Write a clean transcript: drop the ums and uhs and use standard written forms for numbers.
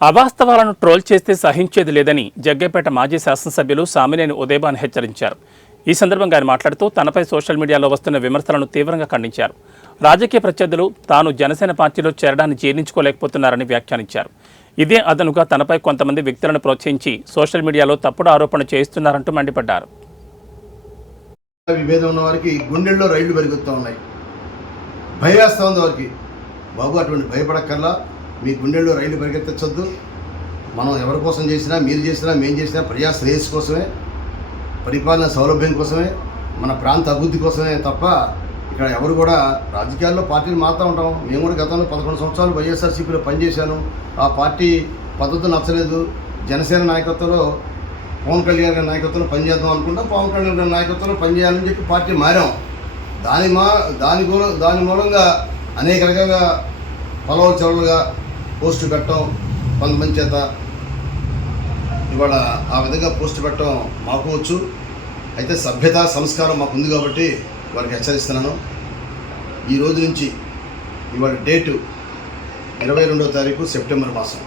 అవాస్తవాలను troll చేస్తే సహించేది లేదని జగ్గైపేట మాజీ శాసనసభ్యులు సామినేని ఉదయభాను హెచ్చరించారు. ఈ సందర్భంగా ఆయన మాట్లాడుతూ తనపై సోషల్ మీడియాలో వస్తున్న విమర్శలను తీవ్రంగా ఖండించారు. రాజకీయ ప్రత్యర్థులు తాను జనసేన పార్టీలో చేరడాన్ని జీర్ణించుకోలేకపోతున్నారని వ్యాఖ్యానించారు. ఇదే అదనుగా తనపై కొంతమంది వ్యక్తులను ప్రోత్సహించి సోషల్ మీడియాలో తప్పుడు ఆరోపణలు చేయిస్తున్నారంటూ మండిపడ్డారు. విభేదం ఉన్న వారికి గుండెల్లో రైళ్లు పెరుగుతూ ఉన్నాయి. భయవేస్తూ ఉంది వారికి. బాబు అటువంటి భయపడక్కర్లా, మీ గుండెల్లో రైళ్లు పరిగెత్తించొద్దు. మనం ఎవరి కోసం చేసినా, మీరు చేసినా, మేము చేసినా ప్రజా శ్రేయస్సు కోసమే, పరిపాలన సౌలభ్యం కోసమే, మన ప్రాంత అభివృద్ధి కోసమే తప్ప ఇక్కడ ఎవరు కూడా రాజకీయాల్లో పార్టీలు మారుతూ ఉంటాం. మేము కూడా గతంలో 11 సంవత్సరాలు వైఎస్ఆర్సీపీలో పనిచేశాను. ఆ పార్టీ పద్ధతులు నచ్చలేదు. జనసేన నాయకత్వంలో పవన్ కళ్యాణ్ గారి నాయకత్వంలో పనిచేద్దాం అనుకుంటాం. పవన్ కళ్యాణ్ గారి నాయకత్వంలో పనిచేయాలని చెప్పి పార్టీ మారాం. దాని మూలంగా అనేక రకాలుగా పొలవ చెరువులుగా పోస్టు పెట్టడం కొంతమంది చేత ఇవాళ ఆ విధంగా పోస్టు పెట్టడం మాకు వచ్చు. అయితే సభ్యత సంస్కారం మాకు ఉంది కాబట్టి వారికి హెచ్చరిస్తున్నాను. ఈ రోజు నుంచి ఇవాళ డేటు 22వ తారీఖు సెప్టెంబర్ మాసం.